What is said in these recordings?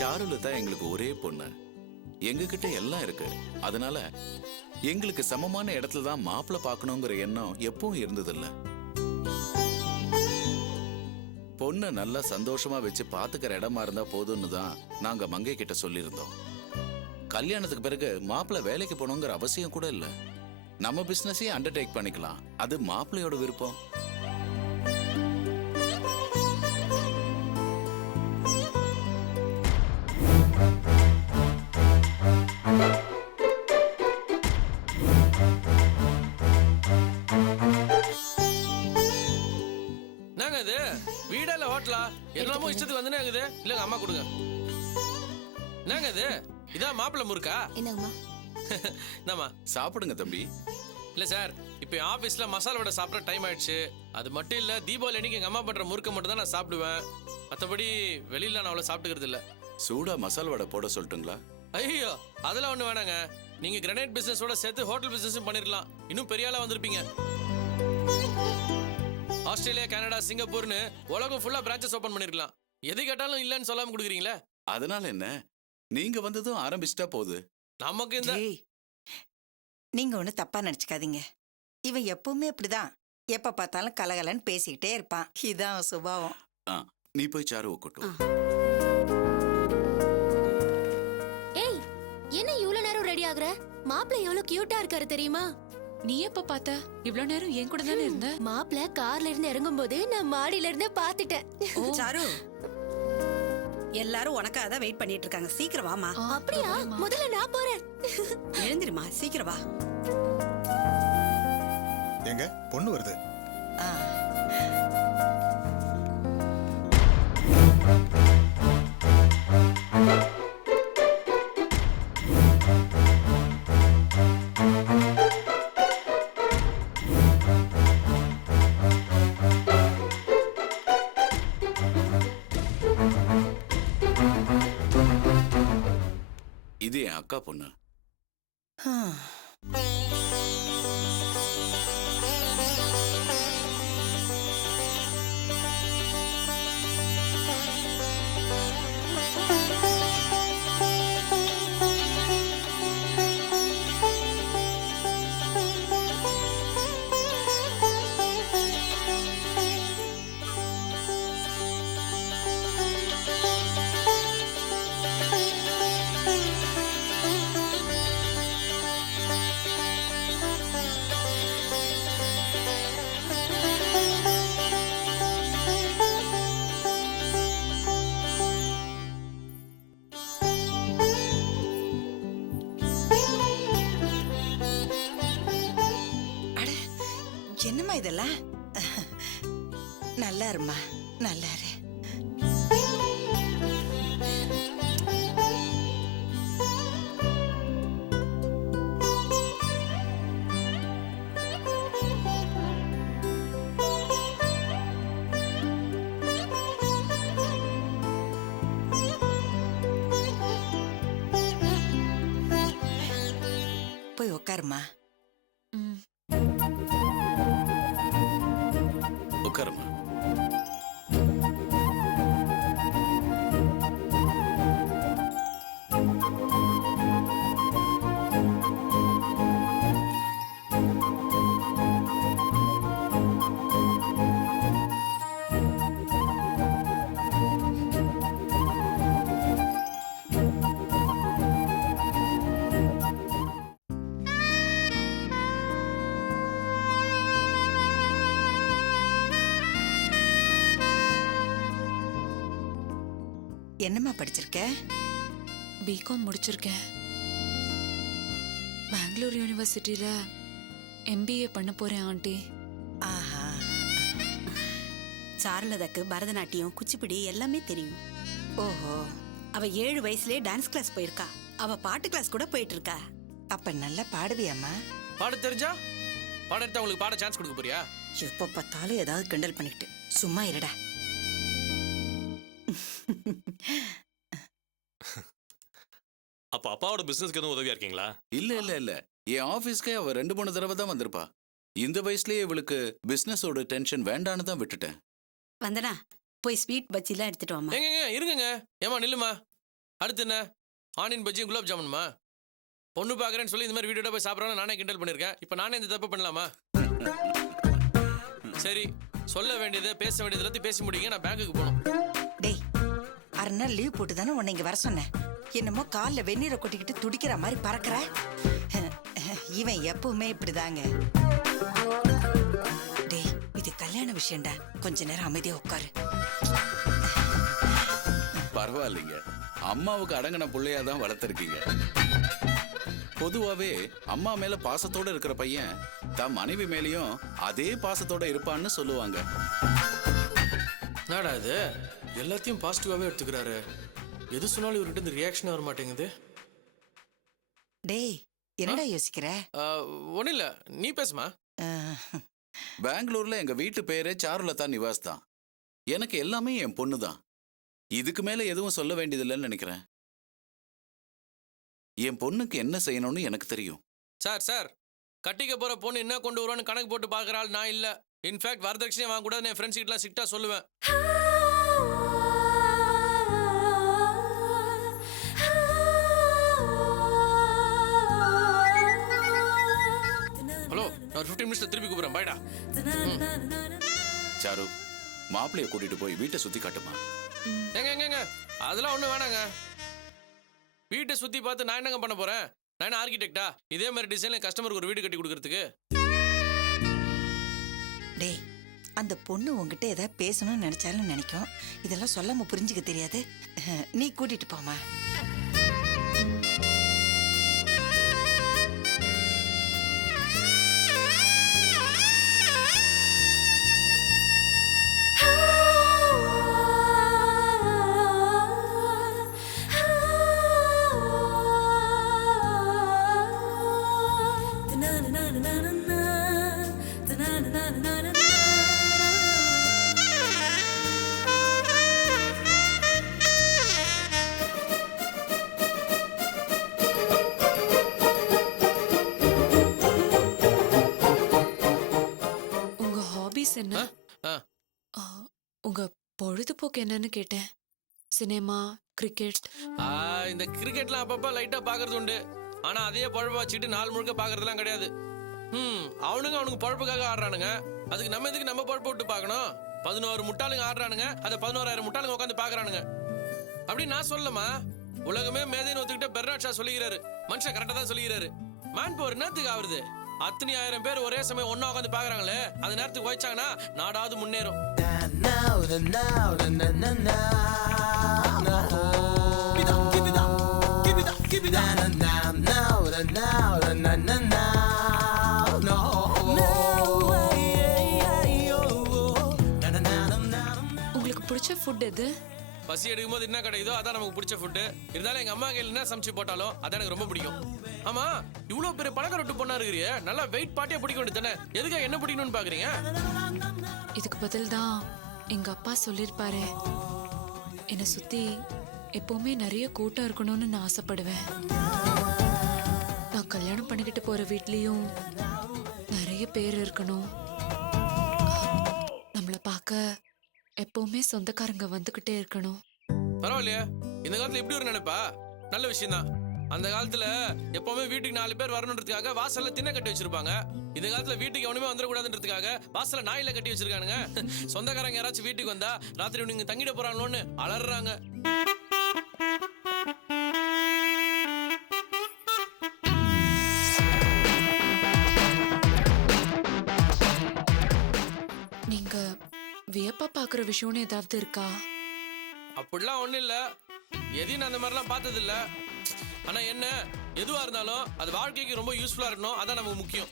சாருலதா எங்களுக்கு ஒரே பொண்ணு. எங்க கிட்ட எல்லாம் இருக்கு. அதனால எங்களுக்கு சமமான இடத்துல தான் மாப்பிள்ளை பார்க்கணுங்கிற எண்ணம் எப்பவும் இருந்ததில்ல. பொண்ணை நல்லா சந்தோஷமா வச்சு பாத்துக்கிற இடமா இருந்தா போதும்னு தான் நாங்க மங்கை கிட்ட சொல்லியிருந்தோம். கல்யாணத்துக்கு பிறகு மாப்பிள்ளை வேலைக்கு போகணுங்கிற அவசியம் கூட இல்ல. நம்ம பிசினஸையும் அண்டர்டேக் பண்ணிக்கலாம். அது மாப்பிள்ளையோட விருப்பம். வீடா இல்ல ஹோட்டலா? எல்லாமோ இஷ்டத்துக்கு வந்து ஆகுது. இல்லங்க அம்மா கொடுங்க. என்னங்க இது? இதான் மாப்பிள்ளை முறுக்கா? என்னங்கம்மா? என்னம்மா சாப்பிடுங்க தம்பி. இல்ல சார், இப்ப ஆபீஸ்ல மசாலா வடை சாப்பிட டைம் ஆயிடுச்சு. அது மட்டும் இல்ல, தீபாவளி அன்னைக்கு எங்க அம்மா பண்ற முறுக்க மட்டும் தான் நான் சாப்பிடுவேன். மத்தபடி வெளியில நான் அவ்வளவு சாப்பிட்டுக்கிறது இல்ல. சூடா மசாலா வடை போட சொல்லட்டுங்களா? ஐயோ, அதெல்லாம் ஒண்ணு வேணாங்க. நீங்க கிரானைட் பிசினஸோட சேர்த்து ஹோட்டல் பிசினஸும் பண்ணிருக்கலாம். இன்னும் பெரிய ஆளா வந்திருப்பீங்க. ஆஸ்திரேலியா, கனடா, சிங்கப்பூர்னு உலகம் ஃபுல்லா பிரான்ச்சஸ் ஓபன் பண்ணிருக்கலாம். எது கேட்டாலும் இல்லன்னு சொல்லாம கொடுக்குறீங்களே. அதனால என்ன, நீங்க வந்ததும் ஆரம்பிச்சிட்டா போகுது. நமக்கு இந்த நீங்க ஒண்ணு தப்பா நினைச்சுக்காதீங்க. இவன் எப்பவுமே அப்படிதான். எப்ப பார்த்தாலும் கலகலன்னு பேசிக்கிட்டே இருப்பான். இதான் அவன் சுபாவம். நீ போய் சாரு கூட்டும். ஏய், என்ன இவ்வளவு நேரம் ரெடி ஆகுற? மாப்பிள்ளை எவ்வளவு கியூட்டா இருக்காரு தெரியுமா? நீ எப்ப பாத்த? இவ்வளவு நேரம் என் கூட தானே இருந்த. மாப்பிள்ளை கார்ல இருந்து இறங்கும் போது நான் மாடியில இருந்து பாத்துட்டேன். சாரு, எல்லாரும் உனக்காக தான் வெயிட் பண்ணிட்டு இருக்காங்க. சீக்கிரம் வாமா. அப்படியா? முதல்ல நான் போறேன். எழுந்திருமா, சீக்கிரம் வா. எங்க பொண்ணு வருது. இது என் அக்கா பொண்ணு. என்னம்மா இதெல்லாம்? நல்லா இருமா, நல்லா இரு. போய் உட்காருமா. உட்காருமா. என்னம்மா படிச்சிருக்க? பிகாம் முடிச்சிருக்கேன். பெங்களூர் யூனிவர்சிட்டியில MBA பண்ண போறேன் ஆண்டி. ஆஹா. சாருலதாக்கு பரதநாட்டியம், குச்சிப்பிடி எல்லாமே தெரியும். ஓஹோ. அவ 7 வயசுலயே டான்ஸ் கிளாஸ் போயிருக்கா. அவ பாட்டு கிளாஸ் கூட போயிட்டு இருக்கா. அப்ப நல்லா பாடுவியாம்மா? பாட தெரிஞ்சா பாட எடுத்தா உங்களுக்கு பாட சான்ஸ் கொடுக்க போறியா? எப்ப பார்த்தாலும் ஏதாவது கிண்டல் பண்ணிக்கிட்டு சும்மா இருடா. அப்ப அப்பாவோட பிசினஸ்க்கு எதுவும் உதவியா இருக்கீங்களா? இல்ல இல்ல இல்ல, என் ஆபீஸ்க்கே அவ 2-3 தடவை தான் வந்திருப்பா. இந்த வயசுலயே இவளுக்கு பிசினஸோட டென்ஷன் வேண்டான்னு தான் விட்டுட்டேன். வந்தனா, போய் ஸ்வீட் பஜ்ஜி எல்லாம் எடுத்துட்டு வாமா. எங்க இருங்கங்க. ஏமா நில்லுமா. அடுத்து என்ன ஆனியன் பஜ்ஜியும் குலாப் ஜாமுனுமா? பொண்ணு பார்க்குறேன்னு சொல்லி இந்த மாதிரி வீடியோட போய் சாப்பிட்றான்னு நானே கிண்டல் பண்ணியிருக்கேன். இப்போ நானே இந்த தப்பு பண்ணலாமா? சரி, சொல்ல வேண்டியது பேச வேண்டியது எல்லாத்தையும் பேசி முடியுங்க. நான் பேங்குக்கு போகணும். டேய், 6 நாள் லீவ் போட்டு தானே உன்னை இங்க வர சொன்னேன். என்னமோ காலில் வெந்நீரை கொட்டிக்கிட்டு துடிக்கிற மாதிரி பறக்கிற. இவன் எப்பவுமே இப்படிதாங்க. டேய், இது கல்யாண விஷயம்டா, கொஞ்ச நேரம் அமைதியா உட்காரு. பரவாயில்லைங்க, அம்மாவுக்கு அடங்கின புள்ளையா தான் வளர்த்துருக்கீங்க. பொதுவாவே அம்மா மேல பாசத்தோட இருக்கிற பையன் தன் மனைவி மேலயும் அதே பாசத்தோட இருப்பான்னு சொல்லுவாங்க. என்னடா இது எல்லாத்தையும் பாசிட்டிவாவே எடுத்துக்கிறாரு. எது சொன்னாலும் இவர்கிட்ட இந்த ரியாக்ஷன் வர மாட்டேங்குது. டேய், என்னடா யோசிக்கிற? ஒன்றும் இல்லை, நீ பேசுமா. பெங்களூர்ல எங்க வீட்டு பேரே சாருலதா நிவாஸ் தான். எனக்கு எல்லாமே என் பொண்ணு தான். இதுக்கு மேல எதுவும் சொல்ல வேண்டியதில்லைன்னு நினைக்கிறேன். என் பொண்ணுக்கு என்ன செய்யணும்னு எனக்கு தெரியும். சார் கட்டிக்க போற பொண்ணு என்ன கொண்டு வருவான்னு கணக்கு போட்டு பார்க்குறாள் நான் இல்லை. இன்ஃபேக்ட் வரதட்சணையை வாங்கக்கூடாதுன்னு என் ஃப்ரெண்ட்ஸ் கிட்டலாம் ஸ்ட்ரிக்டா சொல்லுவேன். ஹலோ, நான் 15 மினிட்ஸ்ல திருப்பி கூப்பிடுறேன். பாய்டா. சாரு, மாப்பிள்ளைய கூட்டிட்டு போய் வீட்டை சுத்தி காட்டுமா. எங்க அதெல்லாம் ஒன்றும் வேணாங்க. வீட்டை சுற்றி பார்த்து நான் என்னங்க பண்ண போகிறேன்? நான் என்ன ஆர்கிடெக்டா? இதே மாதிரி டிசைனில் கஸ்டமருக்கு ஒரு வீடு கட்டி கொடுக்கறதுக்கு? டேய், அந்த பொண்ணு உங்ககிட்ட ஏதாவது பேசணும்னு நினைச்சாலும் நினைக்கும். இதெல்லாம் சொல்லாம புரிஞ்சுக்க தெரியாது. நீ கூட்டிட்டு போமா. உங்க ஹாபிஸ் என்ன? ஆ. ஆ, உங்க பொழுதுபோக்கு என்னன்னு கேட்டேன். Cinema, cricket. இந்த கிரிக்கெட்லாம் அப்பப்போ லைட்டாக பார்க்கறது உண்டு. ஆனால் அதே பழப்ப வச்சுட்டு நாள் முழுக்க பார்க்கறதுலாம் கிடையாது. அவனுங்க பழப்புக்காக ஆடுறானுங்க. அதுக்கு நம்ம எதுக்கு நம்ம பழப்ப விட்டு பார்க்கணும்? 11 முட்டாளுங்க ஆடுறானுங்க, அதை 11,000 முட்டாளுங்க உட்காந்து பார்க்கறானுங்க. அப்படி நான் சொல்லமா, உலகமே மேதைன்னு ஒத்துக்கிட்ட பெர்னாட் ஷா சொல்லிக்கிறாரு. மனுஷன் கரெக்டாக தான் சொல்லிக்கிறாரு. மேன் பவர் என்னத்துக்கு ஆகுது? அத்தனை 1000 பேர் ஒரே சமயம் ஒன்னா உட்காந்து பாக்குறாங்களே, அது நேரத்துக்கு வச்சாங்கன்னா நாடாவது முன்னேறும். உங்களுக்கு பிடிச்ச ஃபுட் எது? பசி எடுக்கும் போது என்ன கிடைக்குதோ அதான் நமக்கு பிடிச்ச ஃபுட்டு. இருந்தாலும் எங்க அம்மா கையில் என்ன சமைச்சு போட்டாலும் அதான் எனக்கு ரொம்ப பிடிக்கும். ஆமா, இவ்வளவு பெரிய பணக்காரட்டு பொண்ணா இருக்கிறீ, நல்லா வெயிட் பாட்டியா பிடிக்க வேண்டியது தானே? எதுக்காக என்ன பிடிக்கணும்னு பாக்குறீங்க? இதுக்கு பதில் தான் எங்க அப்பா சொல்லிருப்பாரு. என்னை சுத்தி எப்பவுமே நிறைய கூட்டம் இருக்கணும்னு நான் ஆசைப்படுவேன். நான் கல்யாணம் பண்ணிக்கிட்டு போற வீட்லயும் நிறைய பேர் இருக்கணும். நம்மள பார்க்க எப்பவுமே சொந்தக்காரங்க வந்துகிட்டே இருக்கணும். பரவாயில்லையா, இந்த காலத்துல இப்படி ஒரு நினைப்பா? நல்ல விஷயம் தான். அந்த காலத்துல எப்பவுமே வீட்டுக்கு 4 பேர் வரணுன்றதுக்காக வாசல்ல திண்ணை கட்டி வச்சிருப்பாங்க. இந்த காலத்துல வீட்டுக்கு எவனுமே வந்துடக்கூடாதுன்றதுக்காக வாசல்ல நாயில கட்டி வச்சிருக்கானுங்க. சொந்தக்காரங்க யாராச்சும் வீட்டுக்கு வந்தா ராத்திரி நீங்க தங்கிட போறாங்களோன்னு அலறாங்க. நீங்க வியப்பா பாக்குற விஷயம்னு ஏதாவது இருக்கா? அப்படிலாம் ஒண்ணும் இல்ல. எதையும் நான் அந்த மாதிரிலாம் பார்த்தது இல்ல. ஆனா என்ன, எதுவா இருந்தாலும் அது வாழ்க்கைக்கு ரொம்ப யூஸ்ஃபுல்லா இருக்கணும். அதான் நமக்கு முக்கியம்.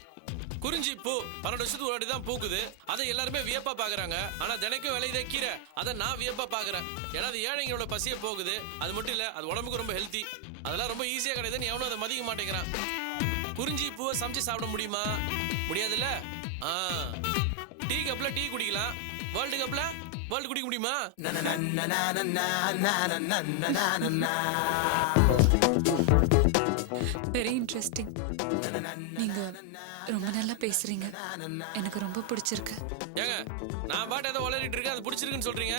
குறிஞ்சி பூ 12 வருஷத்துக்கு ஒரு வாட்டி தான் பூக்குது. அதை எல்லாருமே வியப்பா பாக்குறாங்க. ஆனா தினைக்கும் விளையுதே கீரை, அதை நான் வியப்பா பாக்குறேன். ஏன்னா அது ஏழைங்களோட பசிய போகுது. அது மட்டும் இல்ல, அது உடம்புக்கு ரொம்ப ஹெல்த்தி. அதெல்லாம் ரொம்ப ஈஸியா கிடையாதுன்னு எவனும் அதை மதிக்க மாட்டேங்கிறான். குறிஞ்சி பூவை சமைச்சு சாப்பிட முடியுமா? முடியாதுல்ல. டீ கப்ல டீ குடிக்கலாம், வேர்ல்டு கப்ல வேர்ல்டு குடிக்க முடியுமா? Very interesting. நீங்க ரொம்ப நல்லா பேசுறீங்க, எனக்கு ரொம்ப பிடிச்சிருக்கு. ஏங்க நான் பாட்டு ஏதோ வளரிட்டு இருக்கேன், அது பிடிச்சிருக்குன்னு சொல்றீங்க.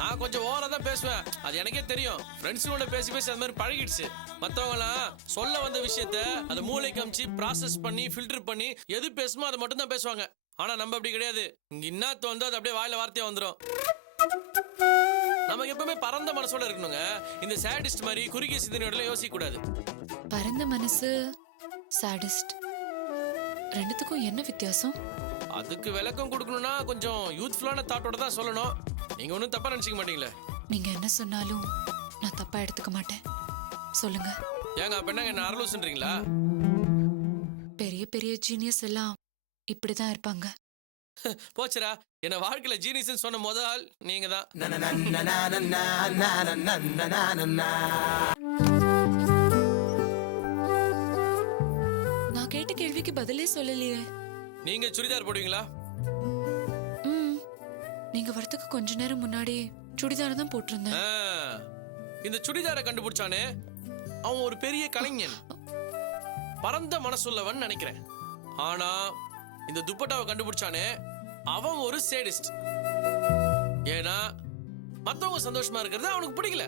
நான் கொஞ்சம் ஓவரா தான் பேசுவேன், அது எனக்கே தெரியும். ஃப்ரெண்ட்ஸோட பேசி பேசி அது மாதிரி பழகிடுச்சு. மற்றவங்களாம் சொல்ல வந்த விஷயத்த அதை மூளைக்கு அமிச்சு ப்ராசஸ் பண்ணி ஃபில்டர் பண்ணி எது பேசுமோ அதை மட்டும் தான் பேசுவாங்க. ஆனா நம்ம அப்படி கிடையாது. இங்க இன்னாத்து வந்து அது அப்படியே வாயில வார்த்தையா வந்துடும். நமக்கு எப்பவுமே பரந்த மனசோட இருக்கணுங்க. இந்த சேடிஸ்ட் மாதிரி குறுகிய சிந்தனையோட யோசிக்க கூடாது. பரந்த மனசு, சாடிஸ்ட், ரெண்டுத்துக்கும் என்ன வித்தியாசம்? அதுக்கு விளக்கம் கொடுக்கணும்னா கொஞ்சம் யூத்ஃபுல்லான தாட்டோட தான் சொல்லணும். நீங்க ஒன்றும் தப்பா நினைச்சிக்க மாட்டீங்களே. நீங்க என்ன சொன்னாலும் நான் தப்பா எடுத்துக்க மாட்டேன். சொல்லுங்க. ஏங்க அப்ப என்ன என்ன அரலூசுன்றீங்களா? பெரிய பெரிய ஜீனியஸ் எல்லாம் இப்படிதான் இருப்பாங்க. போச்சுரா, என்ன வாழ்க்கையில ஜீனியஸ் சொன்ன முதல் நீங்க தான். நான் கேட்ட கேள்விக்கு பதிலே சொல்லலையே. நீங்க சுடிதார் போடுவீங்களா? நீங்க வரதுக்கு கொஞ்ச நேரம் முன்னாடி சுடிதார் தான் போட்டிருந்தேன். இந்த சுடிதாரை கண்டுபிடிச்சானே அவன் ஒரு பெரிய கலைஞன், பரந்த மனசுள்ளவன் நினைக்கிறேன். ஆனா இந்த துப்பட்டாவை கண்டுபிடிச்சானே அவன் ஒரு சேடிஸ்ட். ஏன்னா மத்தவங்க சந்தோஷமா இருக்கிறது அவனுக்கு பிடிக்கல.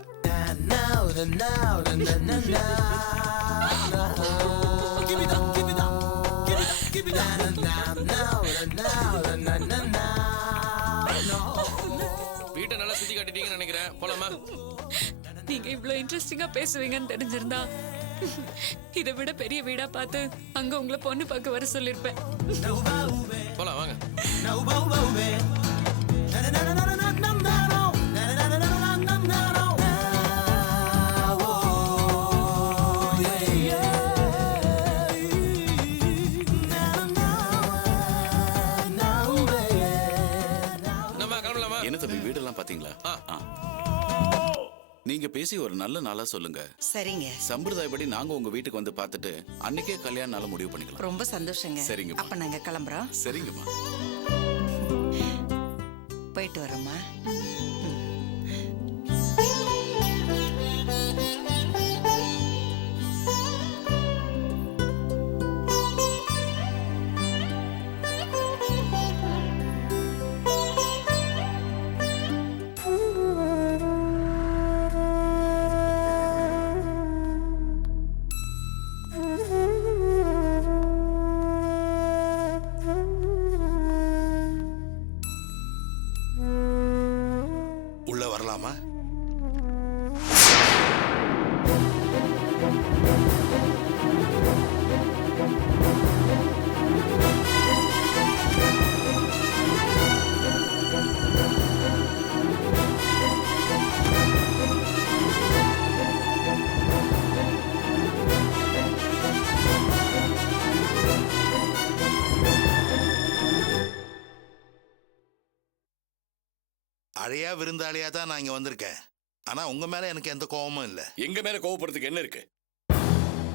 வீட்டை நல்லா சுத்தி காட்டிட்டீங்கன்னு நினைக்கிறேன். போலாமா? நீங்க இவ்வளவு இன்ட்ரெஸ்டிங்கா பேசுவீங்கன்னு தெரிஞ்சிருந்தா இதை விட பெரிய வீடா பார்த்து அங்க உங்களை பொண்ணு பார்க்க வர சொல்லிருப்பேன். போலாம் வாங்க. நம்ம கிளம்பலாமா? என்ன தம்பி வீடெல்லாம் பாத்தீங்களா? ஆ. நீங்க பேசி ஒரு நல்ல நாளா சொல்லுங்க. சரிங்க, சம்பிரதாயப்படி நாங்க உங்க வீட்டுக்கு வந்து பார்த்துட்டு அன்னைக்கே கல்யாண நாள முடிவு பண்ணிக்கலாம். ரொம்ப சந்தோஷங்க. சரிங்கம்மா. அப்ப நாங்க கிளம்புறோம். சரிங்கம்மா. போயிட்டு வரோம்மா. உள்ள வரலாமா? அழையா விருந்தாளியா தான் நான் இங்க வந்திருக்கேன். ஆனா உங்க மேல எனக்கு எந்த கோபமும் இல்ல. எங்க மேல கோவப்படுறதுக்கு என்ன இருக்கு?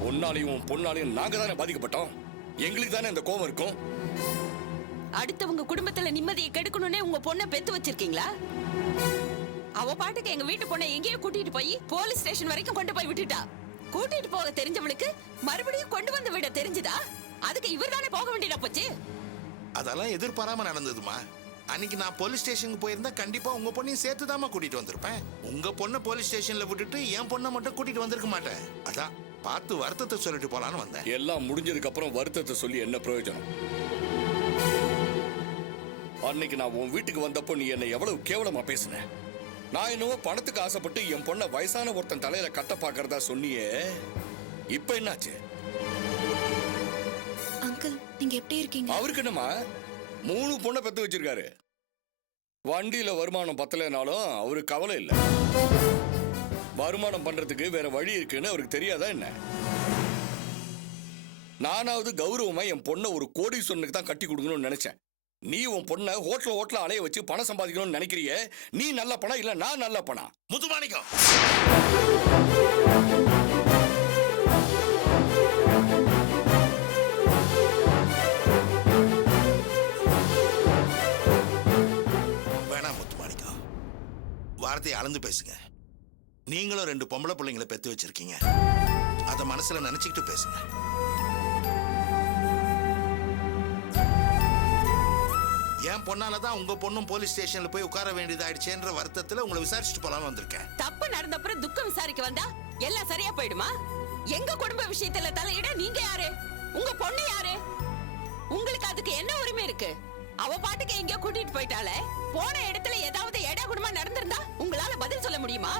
பொன்னாலையும் பொன்னாலையும் நாங்க தானே பாதிக்கப்பட்டோம். எங்களுக்கு தானே இந்த கோபம் இருக்கும். அடுத்தவங்க குடும்பத்துல நிம்மதியை கெடுக்கணும்னே உங்க பொண்ணை பெத்து வச்சிருக்கீங்களா? அவ பாட்டுக்கு எங்க வீட்டு பொண்ணை எங்கேயோ கூட்டிட்டு போய் போலீஸ் ஸ்டேஷன் வரைக்கும் கொண்டு போய் விட்டுட்டா. கூட்டிட்டு போக தெரிஞ்சவளுக்கு மறுபடியும் கொண்டு வந்து விட தெரிஞ்சுதா? அதுக்கு இவர் தானே போக வேண்டியதா போச்சு. அதெல்லாம் எதிர்பாராம நடந்ததுமா. அன்னைக்கு நான் போலீஸ் ஸ்டேஷனுக்கு போயிருந்தா கண்டிப்பா உங்க பொண்ணையும் சேர்த்துதாமா கூட்டிட்டு வந்திருப்பேன். உங்க பொண்ணை போலீஸ் ஸ்டேஷன்ல விட்டுட்டு என் பொண்ணை மட்டும் கூட்டிட்டு வந்திருக்க மாட்டேன். அதான் பார்த்து வருத்தத்தை சொல்லிட்டு போலான்னு வந்தேன். எல்லாம் முடிஞ்சதுக்கு அப்புறம் வருத்தத்தை சொல்லி என்ன பிரயோஜனம்? அன்னைக்கு நான் உன் வீட்டுக்கு வந்தப்போ நீ என்னை எவ்வளவு கேவலமா பேசின. நான் என்னவோ பணத்துக்கு ஆசைப்பட்டு என் பொண்ணை வயசான ஒருத்தன் தலையில கட்ட பாக்குறதா சொன்னியே. இப்ப என்னாச்சு? அங்கிள் நீங்க எப்படி இருக்கீங்க? அவருக்கு என்னமா 3 பொண்ணை பெத்து வச்சிருக்காரு. வண்டியில வருமானம் பத்தலைனாலும் அவருக்கு கவலை இல்லை. வருமானம் பண்றதுக்கு வேற வழி இருக்குன்னு அவருக்கு தெரியாதா என்ன? நானாவது கௌரவமா என் பொண்ணை ஒரு கோடீஸ்வரனுக்கு தான் கட்டி கொடுக்கணும்னு நினைச்சேன். நீ உன் பொண்ணை ஹோட்டல அலைய வச்சு பணம் சம்பாதிக்கணும்னு நினைக்கிறியே. நீ நல்ல பணம் இல்ல நான் நல்ல பணம்? முத்துமாணிக்கம், வேணாம் முத்துமாணிக்கம், வார்த்தையை அளந்து பேசுங்க. நீங்களும் 2 பொம்பளை பிள்ளைங்களை பெத்து வச்சிருக்கீங்க. அத மனசுல நினைச்சுக்கிட்டு பேசுங்க. என் பொண்ணாலதான் உங்க பொண்ணும் போலீஸ் ஸ்டேஷன்ல போய் உட்கார வேண்டியதாயிடுச்சேன்ற வருத்தத்துல உங்களை விசாரிச்சுட்டு போலான்னு வந்திருக்கேன். தப்பு நடந்தப்புறம் துக்கம் விசாரிக்க வந்தா எல்லாம் சரியா போயிடுமா? எங்க குடும்ப விஷயத்துல தலையிட நீங்க யாரு? உங்க பொண்ணு யாரு? உங்களுக்கு அதுக்கு என்ன உரிமை இருக்கு? அவ பாட்டுக்கு எங்க கூட்டிட்டு போயிட்டாலே, போன இடத்துல ஏதாவது எடா குடும்பம் நடந்திருந்தா உங்களால பதில் சொல்ல முடியுமா?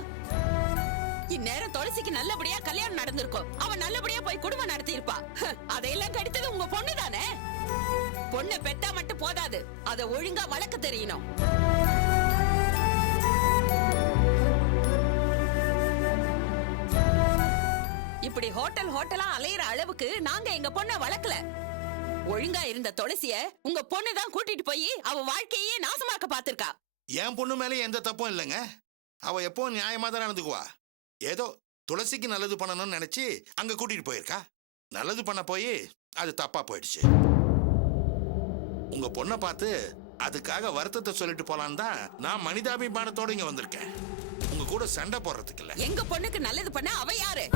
இந்நேரம் துளசிக்கு நல்லபடியா கல்யாணம் நடந்திருக்கும். அவன் நல்லபடியா போய் குடும்பம் நடத்தி இருப்பா. அதையெல்லாம் கெடுத்தது உங்க பொண்ணு தானே. பொண்ணை பெத்தா மட்டும் போதாது, அதை ஒழுங்கா வளர்க்க தெரியணும். இப்படி ஹோட்டலா அலையிற அளவுக்கு நாங்க எங்க பொண்ணை வளர்க்கல. ஒழுங்கா இருந்த துளசிய உங்க பொண்ணு தான் கூட்டிட்டு போய் அவ வாழ்க்கையே நாசமாக்க பாத்திருக்கா. என் பொண்ணு மேலே எந்த தப்பும் இல்லைங்க. அவ எப்பவும் நியாயமா தான் நடந்துக்குவா. ஏதோ துளசிக்கு நல்லது பண்ணணும்னு நினைச்சு அங்க கூட்டிட்டு போயிருக்கா. நல்லது பண்ண போய் அது தப்பா போயிடுச்சு. உங்க பொண்ணை பார்த்து அதுக்காக வருத்தத்தை சொல்லிட்டு போலான்னு தான் நான் மனிதாபிமானத்தோட இங்க வந்திருக்கேன். உங்க கூட சண்டை போடுறதுக்கு இல்ல. எங்க பொண்ணுக்கு நல்லது பண்ண அவ யாரு?